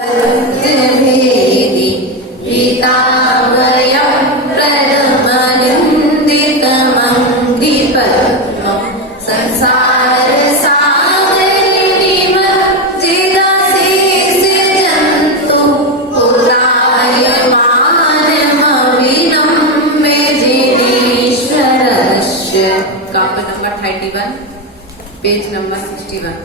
भेदी पीताभयं प्रदमनिन्दितमङ्घ्रिपद्मं संसार सागरे निमज्जितशेषजन्तु पुरायमानमविनम्य जिनेश्वरस्य। काव्य नंबर 31, पेज नंबर 61।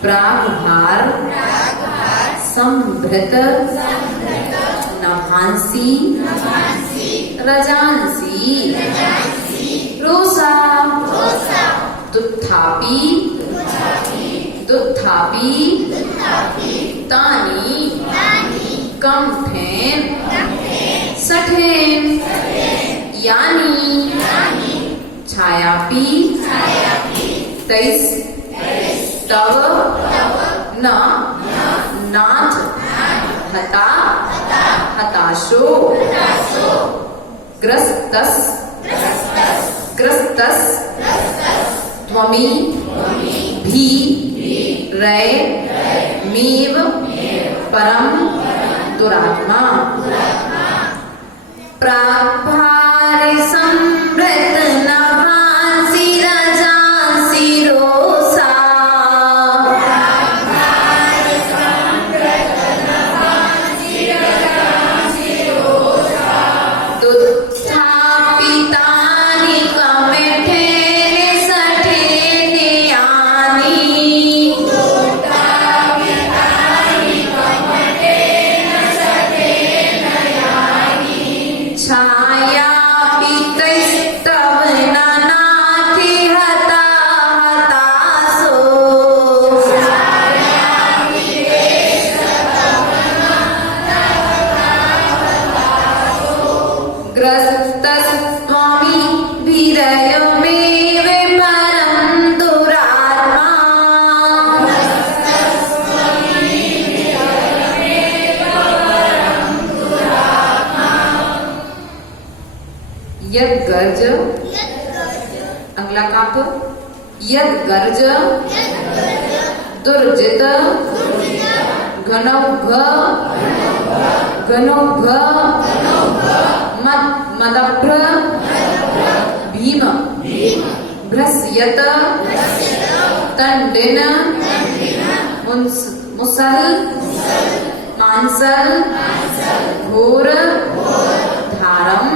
प्रागभार संभृत नभांसी रजांसी रोसा दुत्थापि तानी कंफेन सठेन यानी छायापी तैस तव न नाथ हता हताशो ग्रस्तस त्वमी भी रय मेव परम दुरात्मा। प्राभार संभृत नभांसी रजांसी रोसा दुत्थापि तानि कमेठेन सठेन यानि छायापि तैस्तव न नाथि हता हतासो ग्रस्तस्त्वमी भीरयमेव परं दुरात्मा। यद गर्ज, अगला काप यद गर्ज दुर्जित घनौघ मदभ्र भीम भ्रस्यत तंडिन मुसल मांसल घोर धारम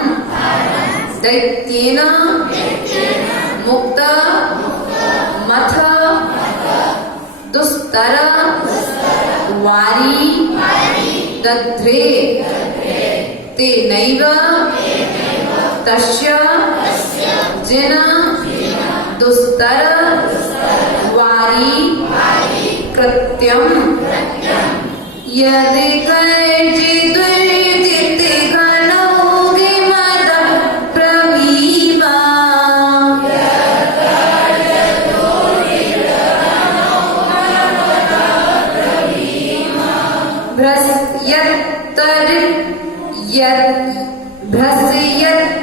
दैत्येन मुक्त मथ दुस्तर वारी दध्रे तेनैव तस्य जिन दुस्तर वारी कृत्यं यदि कर्जिदुर्जित घनौघि मदप्रभीमा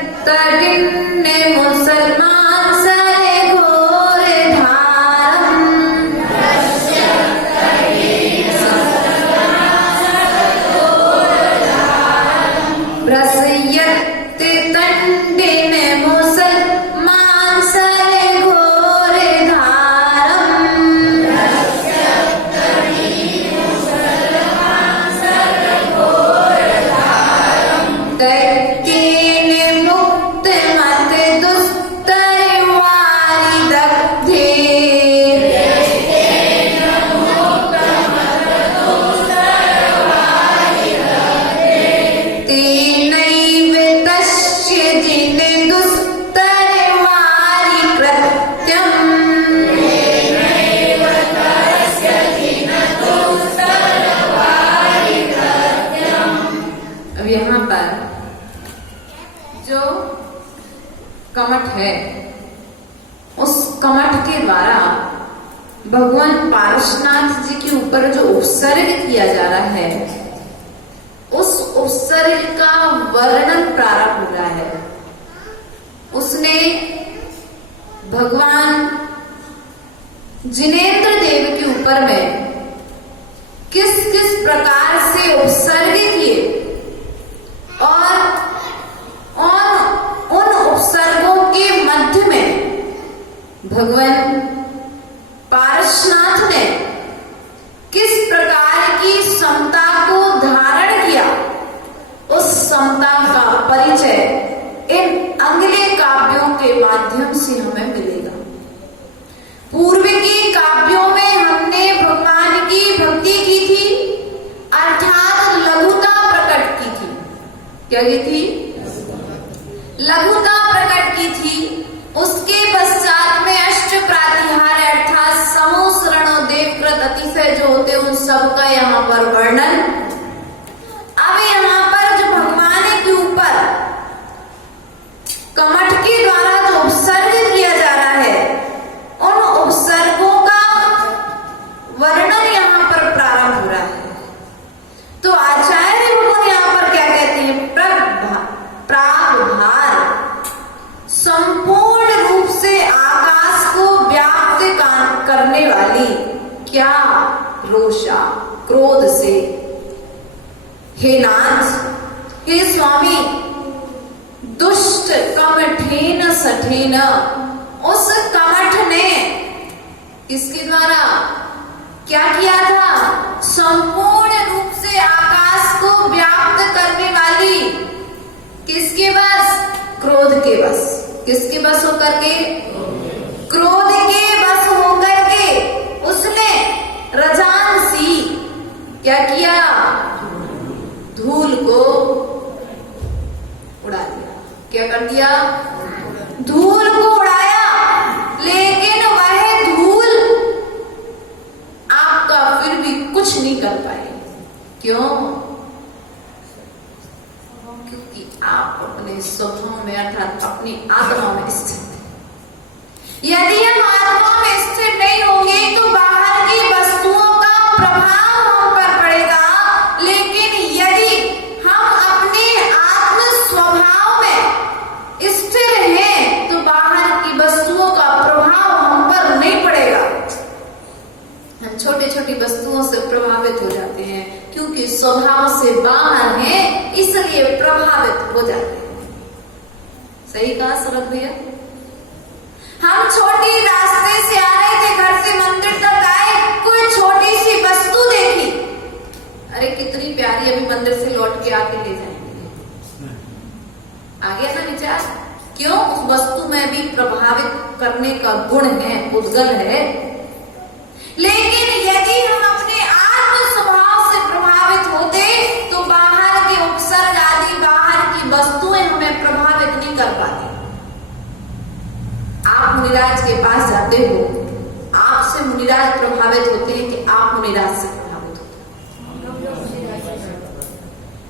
भ्रस्यत्तरिन्ने मुसलमान सरे घोर धारम भ्रस्यत्ते तंडिने मुसलमान सरे घोर धारम दैत्येन मुक्त मत दुस्तर वारी दग्धे तेनैव तस्य जिन दुस्तर वारी कृत्यम्। अब यहाँ पर जो कमठ है उस कमठ के द्वारा भगवान पारशुनाथ जी के ऊपर जो उपसर्ग किया जा रहा है उस उपसर्ग का वर्णन प्रारंभ हो रहा है। उसने भगवान जिनेंद्र देव के ऊपर में किस किस प्रकार से उपसर्ग किए और उन उपसर्गों के मध्य में भगवान पारसनाथ ने किस प्रकार की समता को धारण किया, उस समता का परिचय इन अगले काव्यों के माध्यम से हमें मिलेगा। पूर्व के काव्यों में हमने भगवान की भक्ति की थी, अर्थात लघुता प्रकट की थी। क्या की थी? लघुता प्रकट की थी। उसके पश्चात में अष्ट प्रातिहार अर्थात समूह शरणों देवकृत अतिशय जो होते उन सबका यहाँ पर वर्णन। अब यहाँ पर जो भगवान के ऊपर कमठ के द्वारा जो उपसर्ग किया जा रहा है, उन उपसर्गों का वर्णन यहाँ पर प्रारंभ हो रहा है। तो आचार्य भगवान यहाँ पर क्या कहते हैं? प्रागभार, संपूर्ण रूप से आकाश को व्याप्त करने वाली क्या रोषा, क्रोध से, हे नाथ, हे स्वामी, दुष्ट कमठेन सठेन, उस कमठ ने किसके द्वारा क्या किया था? संपूर्ण रूप से आकाश को व्याप्त करने वाली किसके बस? क्रोध के बस। किसके बस होकर के? क्रोध के बस होकर के उसने रजान सी क्या किया? धूल को उड़ा दिया। क्या कर दिया? धूल को उड़ाया। लेकिन वह धूल आपका फिर भी कुछ नहीं कर पाए। क्यों? क्योंकि आप अपने स्वभाव में अर्थात अपनी आत्मा में स्थित हैं। यदि हम आत्मा में स्थित नहीं होंगे तो बाहर की वस्तुओं का प्रभाव हम पर पड़ेगा, लेकिन यदि हम अपने आत्म स्वभाव में स्थिर हैं तो बाहर की वस्तुओं का प्रभाव हम पर नहीं पड़ेगा। हम छोटी छोटी वस्तुओं से प्रभावित हो जाते हैं क्योंकि स्वभाव से बाहर हैं, इसलिए प्रभावित हो जाते हैं। सही कहा शरद भैया? हम छोटी रास्ते से आ रहे थे, घर से मंदिर तक आए, कोई छोटी सी वस्तु देखी, अरे कितनी प्यारी, अभी मंदिर से लौट के आके ले जाएंगे। आ गया ना विचार? क्यों? उस वस्तु में भी प्रभावित करने का गुण है, उद्गल है। लेकिन यदि हम अपने आत्म स्वभाव से प्रभावित होते तो बाहर के उपसर्ग आदि, बाहर की वस्तुएं हमें प्रभावित नहीं कर पाती। आप मुनिराज के पास जाते हो, आपसे मुनिराज प्रभावित होते हैं कि आप मुनिराज से प्रभावित होते हैं?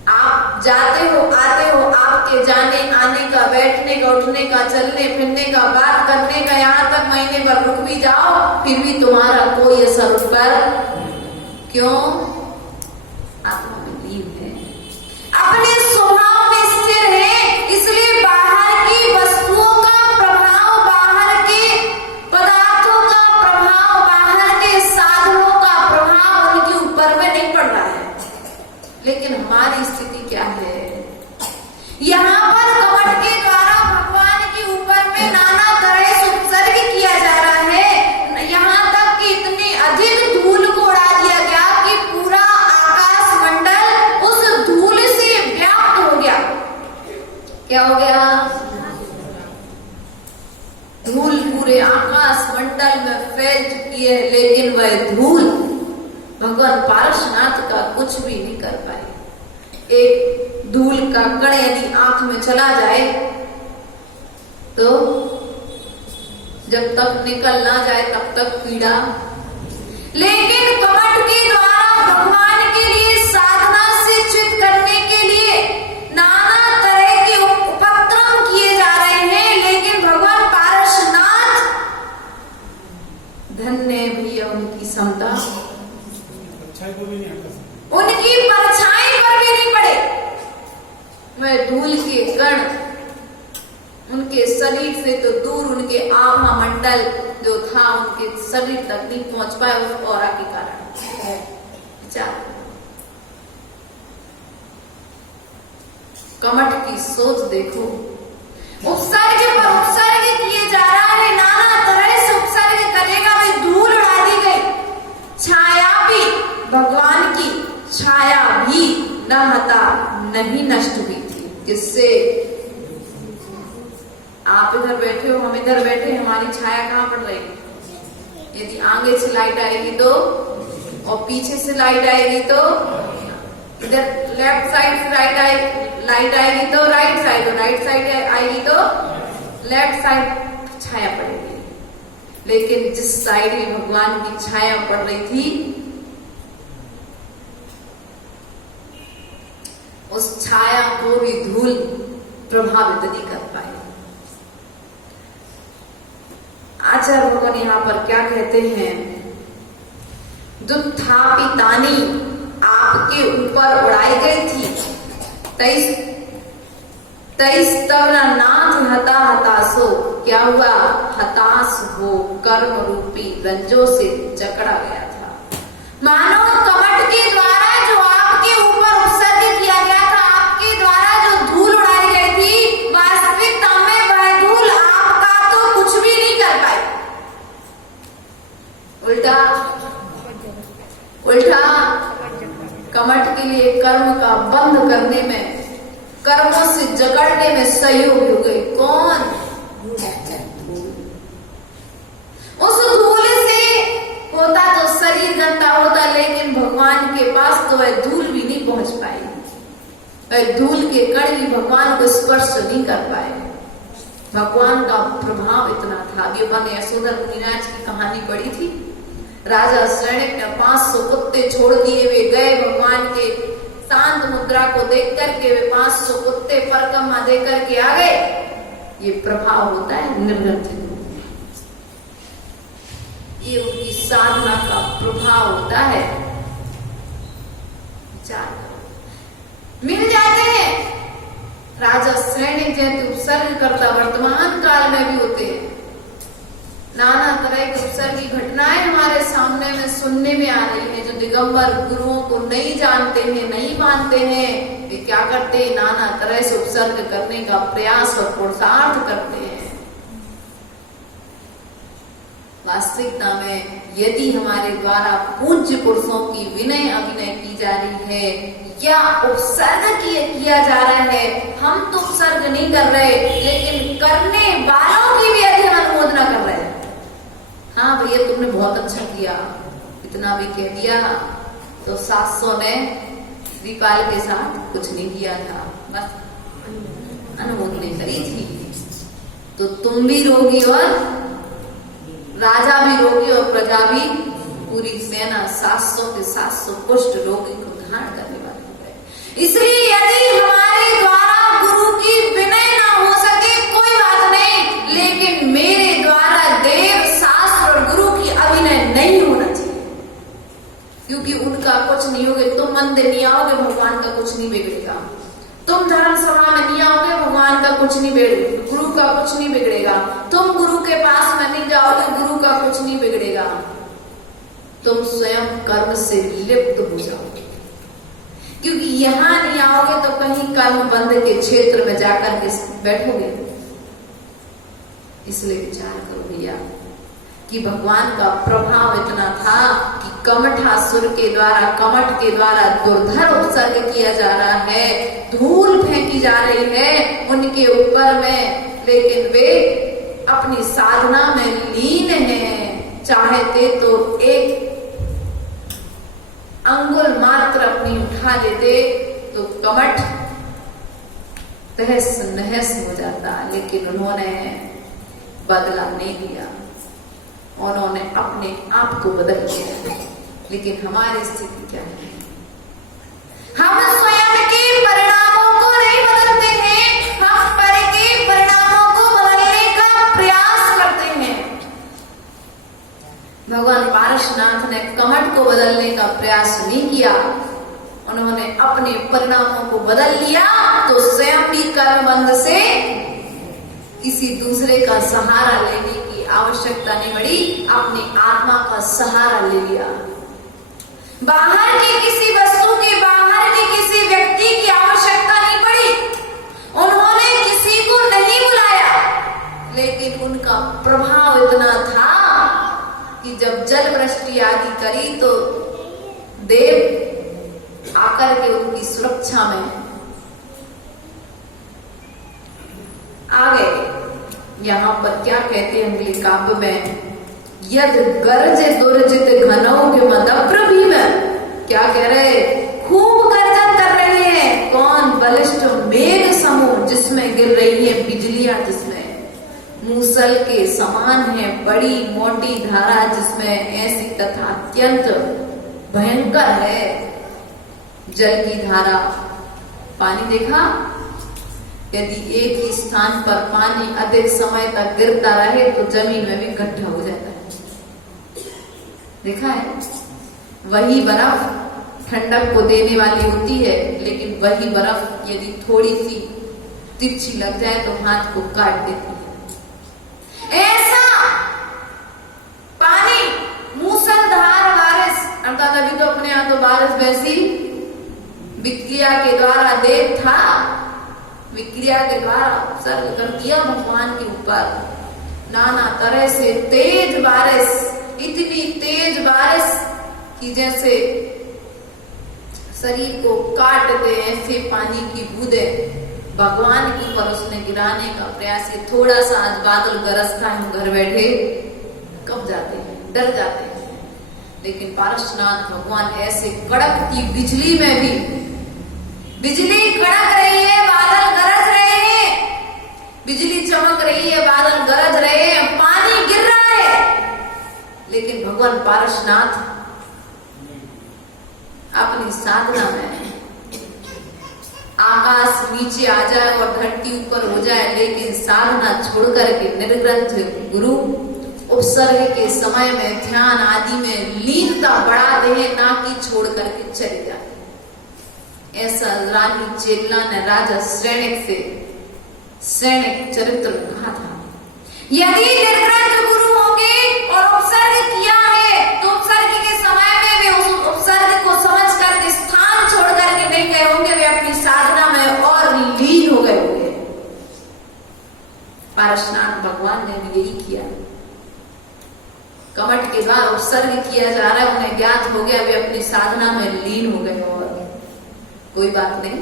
आप जाते हो, आते हो, आपके जाने आने का, बैठने का, उठने का, चलने फिरने का, बात करने का, यहाँ तक महीने भर रुक भी जाओ फिर भी तुम्हारा कोई असर उस पर। क्यों? आत्मा में लीन है, अपने स्वभाव में स्थिर है, इसलिए बाहर की वस्तुओं का प्रभाव, बाहर के पदार्थों का प्रभाव, बाहर के साधनों का प्रभाव उनके ऊपर में नहीं पड़ रहा है। लेकिन हमारी स्थिति क्या है? यहाँ पर कमठ के द्वारा भगवान के ऊपर में नाना तरह से उपसर्ग किया जा रहा है। यहाँ तक कि इतनी अधिक धूल को उड़ा दिया गया कि पूरा आकाश मंडल उस धूल से व्याप्त हो गया। क्या हो गया? धूल पूरे आकाश मंडल में फैल चुकी है, लेकिन वह धूल भगवान पारसनाथ का कुछ भी नहीं कर पाए। एक धूल का कण यदि आंख में चला जाए तो जब तक निकल ना जाए तब तक पीड़ा। लेकिन कमठ के द्वारा भगवान के लिए साधना से चित करने के लिए नाना तरह के उपक्रम किए जा रहे हैं, लेकिन भगवान पारसनाथ धन्य भैया, उनकी क्षमता उनकी परछाई पर भी नहीं पड़े। वह धूल के कण उनके शरीर से तो दूर उनके आभा मंडल जो था उनके शरीर तक नहीं पहुंच पाए उस ऑरा के कारण। विचार, कमठ की सोच देखो, उपसर्ग पर उपसर्ग किए जा रहा है, नाना तरह से उपसर्ग करेगा, वे धूल उड़ा दी गई। छाया भी, भगवान की छाया भी न हटा नहीं नष्ट हुई थी। किससे? आप इधर बैठे हो, हम इधर बैठे, हमारी छाया कहाँ पड़ रही है? यदि आगे से लाइट आएगी तो, और पीछे से लाइट आएगी तो, इधर लेफ्ट साइड से लाइट आएगी तो राइट साइड, और राइट साइड आएगी तो लेफ्ट साइड छाया पड़ेगी। लेकिन जिस साइड में भगवान की छाया पड़ रही थी उस छाया को भी धूल प्रभावित नहीं कर पाए। आचार्य भगवान यहाँ पर क्या कहते हैं? दुत्थापि तानी आपके ऊपर उड़ाई गई थी, तैस तब नाथ हता हताशो, क्या हुआ? हताश हो कर्म रूपी रंजों से जकड़ा गया था। मानो कमठ के द्वारा जो आपके ऊपर उत्सर्ग किया गया था, आपके द्वारा जो धूल उड़ाई गई थी, वास्तविकता में वह धूल आपका तो कुछ भी नहीं कर पाई। उल्टा कमठ के लिए कर्म का बंद करने में, कर्मों से जकड़ने में सहयोग हो गई। कौन? उस धूल से होता तो शरीर गंदा होता, लेकिन भगवान के पास तो वह धूल भी नहीं पहुंच पाई, वह धूल के कण भी भगवान को स्पर्श नहीं कर पाए। भगवान का प्रभाव इतना था। अभी अपन ने यशोधर मुनिराज की कहानी पढ़ी थी। राजा शरणिक ने 500 कुत्ते छोड़ दिए, वे गए भगवान के शांत मुद्रा को देख करके, वे 500 कुत्ते परकम्मा दे करके आ गए। ये प्रभाव होता है निर्ग्रंथ, ये उनकी साधना का प्रभाव होता है। विचार करो, मिल जाते हैं। राजा शरणिक जयंती उपसर्ग करता वर्तमान काल में भी होते हैं। नाना तरह के उपसर्ग की घटनाएं हमारे सामने में सुनने में आ रही है। जो दिगंबर गुरुओं को नहीं जानते हैं, नहीं मानते हैं, वे क्या करते हैं? नाना तरह से उपसर्ग करने का प्रयास और पुरुषार्थ करते हैं। वास्तविकता में यदि हमारे द्वारा पूज्य पुरुषों की विनय अभिनय की जा रही है या उपसर्ग किया जा रहा है, हम तो उपसर्ग नहीं कर रहे, लेकिन करने वालों की भी यदि अनुमोदना कर रहे हैं। हाँ भैया तुमने बहुत अच्छा किया, इतना भी कह दिया, तो 700 ने दीपाल के साथ कुछ नहीं किया था, बस अनुमोदन करी थी। तो तुम भी रोगी और राजा भी रोगी और प्रजा भी, पूरी सेना 700 के 700 कुष्ठ रोगी को धारण करने वाली है। इसलिए यदि हमारे द्वारा गुरु की विनय ना हो सके कोई बात नहीं, लेकिन मेरे द्वारा देव शास्त्र और गुरु की अभिनय नहीं होना चाहिए, क्योंकि उनका कुछ नहीं होगा। तुम मंदिर नहीं आओगे, भगवान का कुछ नहीं बिगड़ेगा। तुम धर्म सभा में नहीं आओगे, भगवान का कुछ नहीं बिगड़ेगा, गुरु का कुछ नहीं बिगड़ेगा। तुम गुरु के पास में नहीं जाओगे, गुरु का कुछ नहीं बिगड़ेगा। तुम स्वयं कर्म से लिप्त हो जाओगे, क्योंकि यहां नहीं आओगे तो कहीं कर्म बंद के क्षेत्र में जाकर के बैठोगे। इसलिए विचार करो भैया कि भगवान का प्रभाव इतना था कि कमठासुर के द्वारा, कमठ के द्वारा दुर्धर उपसर्ग किया जा रहा है, धूल फेंकी जा रही है उनके ऊपर में, लेकिन वे अपनी साधना में लीन हैं। चाहते तो एक अंगुल मात्र अपनी उठा लेते तो कमठ तहस नहस हो जाता, लेकिन उन्होंने बदला नहीं लिया, उन्होंने अपने आप को बदल लिया। लेकिन हमारी स्थिति क्या है? हम स्वयं के परिणामों को नहीं बदलते हैं, हम पर के परिणामों को बदलने का प्रयास करते हैं। भगवान पारसनाथ ने कमठ को बदलने का प्रयास नहीं किया, उन्होंने अपने परिणामों को बदल लिया, तो स्वयं भी कर्मबंध से किसी दूसरे का सहारा लेने की आवश्यकता नहीं पड़ी, अपनी आत्मा का सहारा ले लिया। बाहर की किसी वस्तु की, बाहर की किसी व्यक्ति की आवश्यकता नहीं पड़ी। उन्होंने किसी को नहीं बुलाया, लेकिन उनका प्रभाव इतना था कि जब जल वृष्टि आदि करी तो देव आकर के उनकी सुरक्षा में आ गए। यहां पर क्या कहते हैं अगले काव्य में, यद गर्ज दुर्जित घनौघ मदप्र भीम। क्या कह रहे, खूब गर्जन कर रही है। कौन, बलिष्ठ मेघ समूह जिसमें गिर रही है बिजलियां, जिसमें मूसल के समान है बड़ी मोटी धारा, जिसमें ऐसी तथा अत्यंत भयंकर है जल की धारा। पानी देखा, यदि एक ही स्थान पर पानी अधिक समय तक गिरता रहे तो जमीन में भी इकट्ठा हो जाता है। देखा है, वही बर्फ ठंडक को देने वाली होती है, लेकिन वही बर्फ यदि थोड़ी सी तिरछी लग जाए तो हाथ को काट देती है। ऐसा पानी मूसलधार बारिश, अर्थात अभी तो अपने यहाँ तो बारिश वैसी विक्रिया के द्वारा देव था, विक्रिया के द्वारा उत्सर्ग कर दिया भगवान के ऊपर। नाना तरह से तेज बारिश, इतनी तेज बारिश कि जैसे शरीर को काट दे, ऐसे पानी की बूंदें भगवान के ऊपर उसने गिराने का प्रयास किया। थोड़ा सा आज बादल गरजता है, हम घर बैठे कब जाते हैं, डर जाते हैं, लेकिन पारसनाथ भगवान ऐसे कड़कती बिजली में भी, बिजली कड़क रही है, बादल गरज रहे हैं, बिजली चमक रही है, बादल गरज रहे हैं, पानी गिर रहा है, लेकिन भगवान पारसनाथ अपनी साधना में आकाश नीचे आ जाए और धरती ऊपर हो जाए, लेकिन साधना छोड़ करके निर्ग्रंथ गुरु उपसर्ग के समय में ध्यान आदि में लीनता बढ़ा दे, ना कि छोड़ करके चले जाए। ऐसा रानी चेतला ने राजा सैनिक से सैनिक चरित्र में कहा था। यदि निर्ग्रंथ गुरु होंगे और उपसर्ग किया है तो उपसर्ग के समय में वे उस उपसर्ग को समझ करके स्थान छोड़ करके नहीं गए होंगे, वे अपनी साधना में और लीन हो गए होंगे। पारसनाथ भगवान ने भी यही किया। कमठ के बाद उपसर्ग किया जा रहा है, उन्हें ज्ञात हो गया, वे अपनी साधना में लीन हो गए। और कोई बात नहीं,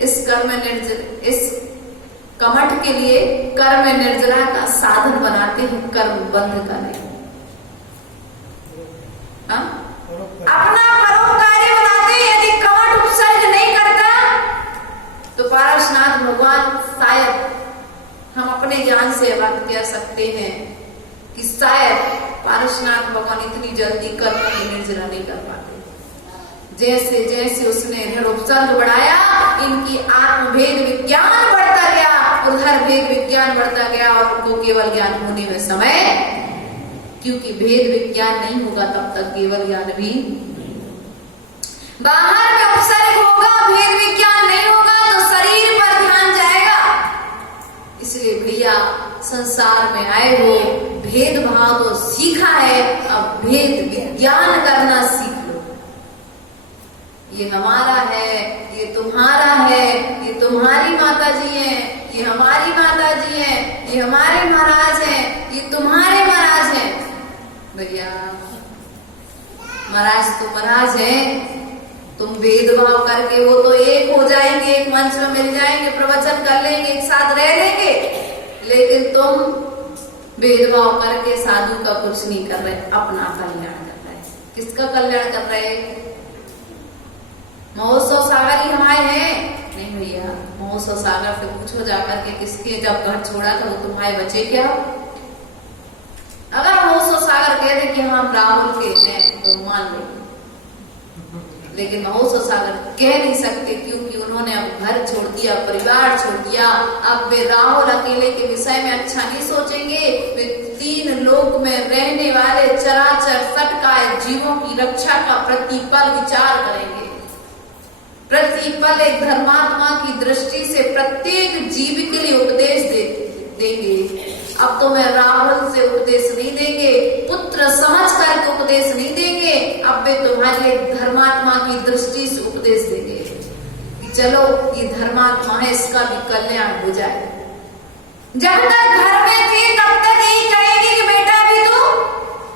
इस कमठ के लिए कर्म निर्जरा का साधन बनाते हैं, कर्म बंध करें, अपना परोपकारी बनाते हैं। यदि कमठ उपसर्ग नहीं करता तो पारसनाथ भगवान, शायद हम अपने ज्ञान से बात कह सकते हैं कि शायद पारसनाथ भगवान इतनी जल्दी कर्म की निर्जरा नहीं कर पाते। जैसे जैसे उसने ऋण उपसर्ग बढ़ाया, इनकी आत्मभेद विज्ञान बढ़ता गया, उधर भेद विज्ञान बढ़ता गया, और उनको केवल ज्ञान होने में समय, क्योंकि भेद विज्ञान नहीं होगा तब तक केवल ज्ञान भी, बाहर में उपसर्ग होगा, भेद विज्ञान नहीं होगा तो शरीर पर ध्यान जाएगा। इसलिए भैया संसार में आए हो, भेदभाव तो सीखा है, अब भेद विज्ञान करना सीख लो। ये हमारा है, ये तुम्हारा है, ये तुम्हारी माता जी है, ये हमारी माता जी है, ये हमारे महाराज हैं, ये तुम्हारे महाराज हैं। भैया महाराज तो महाराज हैं, तुम भेदभाव करके वो तो एक हो जाएंगे, एक मंच में मिल जाएंगे, प्रवचन कर लेंगे, एक साथ रह लेंगे, लेकिन तुम भेदभाव करके साधु का कुछ नहीं कर रहे, अपना कल्याण कर रहे। किसका कल्याण कर रहे? महोत्सव सागर ही हमारे हैं? नहीं भैया, महोत्सव सागर से पूछो जाकर के किसके जब घर छोड़ा था वो तुम्हारे बचे क्या? अगर महोत्सव सागर कह दे कि हम राहुल के हैं तो मान लेंगे, लेकिन महोत्सव सागर कह नहीं सकते, क्योंकि उन्होंने अब घर छोड़ दिया, परिवार छोड़ दिया। अब वे राहुल अकेले के विषय में अच्छा नहीं सोचेंगे, वे तीन लोक में रहने वाले चराचर सटकाए जीवों की रक्षा का प्रतिपल विचार करेंगे। प्रतिपल एक धर्मात्मा की दृष्टि से प्रत्येक जीव के लिए उपदेश देते हैं। देंगे। अब तो मैं राहुल से उपदेश नहीं देंगे, पुत्र समझ करके उपदेश नहीं देंगे, अब वे तुम्हारे धर्मात्मा की दृष्टि से उपदेश देंगे कि चलो ये धर्मात्मा है, इसका भी कल्याण हो जाए। जब तक घर में थी तब तक यही कहेगी कि बेटा भी तू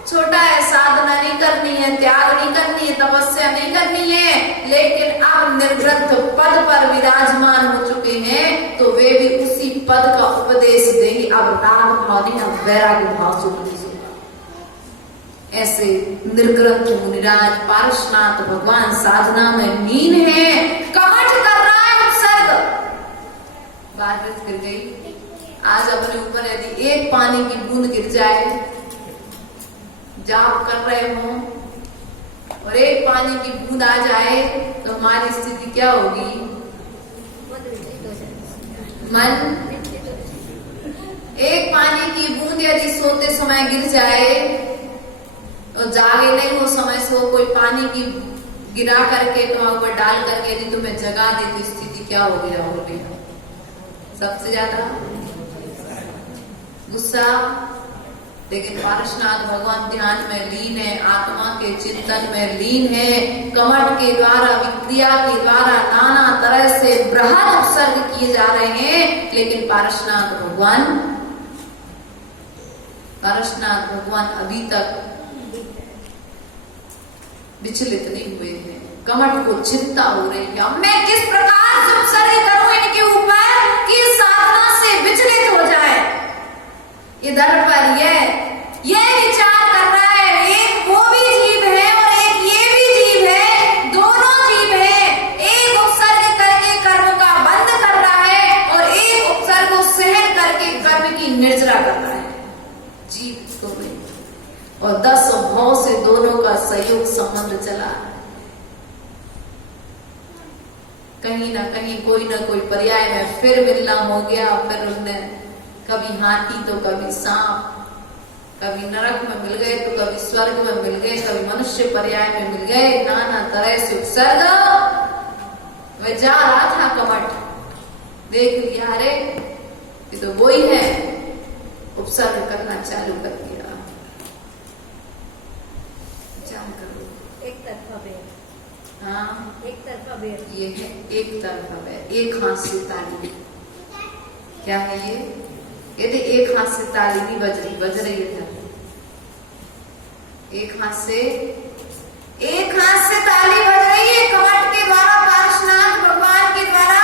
छोटा है, साधना नहीं करनी है, त्याग नहीं करनी है, तपस्या नहीं करनी है। लेकिन अब निर्ग्रंथ पद पर विराजमान हो चुके हैं तो वे भी उसी पद का उपदेश देंगे। अब राग भाव नहीं, अब वैराग्य भाव से उपदेश होगा। ऐसे निर्ग्रंथ मुनिराज पारसनाथ भगवान साधना में लीन है, कमठ कर रहा है उत्सर्ग। बात गिर गई। आज अपने ऊपर यदि एक पानी की बूंद गिर जाए, जाप कर रहे हो और एक पानी की बूंद आ जाए तो हमारी स्थिति क्या होगी? मन एक पानी की बूंद यदि सोते समय गिर जाए तो जागे नहीं वो समय से, वो कोई पानी की गिरा करके तो ऊपर डाल करके यदि तुम्हें जगा दे तो स्थिति क्या होगी? राहुल सबसे ज्यादा गुस्सा। लेकिन पारसनाथ भगवान ध्यान में लीन है, आत्मा के चिंतन में लीन है, कमठ के द्वारा विक्रिया के द्वारा नाना तरह से बृहद उपसर्ग किए जा रहे हैं। लेकिन पारसनाथ भगवान अभी तक विचलित नहीं हुए हैं, कमठ को चिंता हो रही है अब मैं किस प्रकार से उपसर्ग करूं इनके ऊपर कि साधना से विचलित हो जाए। इधर पर यह विचार कर रहा है, एक वो भी जीव है और एक ये भी जीव है, दोनों जीव है। एक उपसर्ग करके कर्म का बंध कर रहा है और एक उपसर्ग को सहन करके कर्म की निर्जरा कर रहा है। जीव तो नहीं, और 10 भाव से दोनों का सहयोग संबंध चला। कहीं ना कहीं कोई ना कोई पर्याय में फिर मिलना हो गया। फिर उनने कभी हाथी तो कभी सांप, कभी नरक में मिल गए तो कभी स्वर्ग में मिल गए, कभी मनुष्य पर्याय में मिल गए, नाना तरह से उपसर्ग। वह जा रहा था कमठ, देख लिया अरे ये तो वो ही है, उपसर्ग करना चालू कर दिया। एक तरफा बैर। हाँ, एक तरफा बैर। ये है एक तरफा बैर, एक हाथ से ताली। क्या है ये? यदि एक हाथ से ताली नहीं बज रही है, एक हाथ से ताली बज रही है कमठ के द्वारा, पारसनाथ भगवान के द्वारा।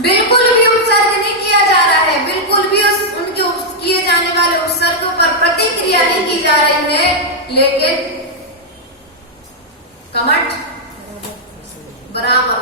बिल्कुल भी उपसर्ग नहीं किया जा रहा है, बिल्कुल भी उनके किए जाने वाले उपसर्गों पर प्रतिक्रिया नहीं की जा रही है। लेकिन कमठ बराबर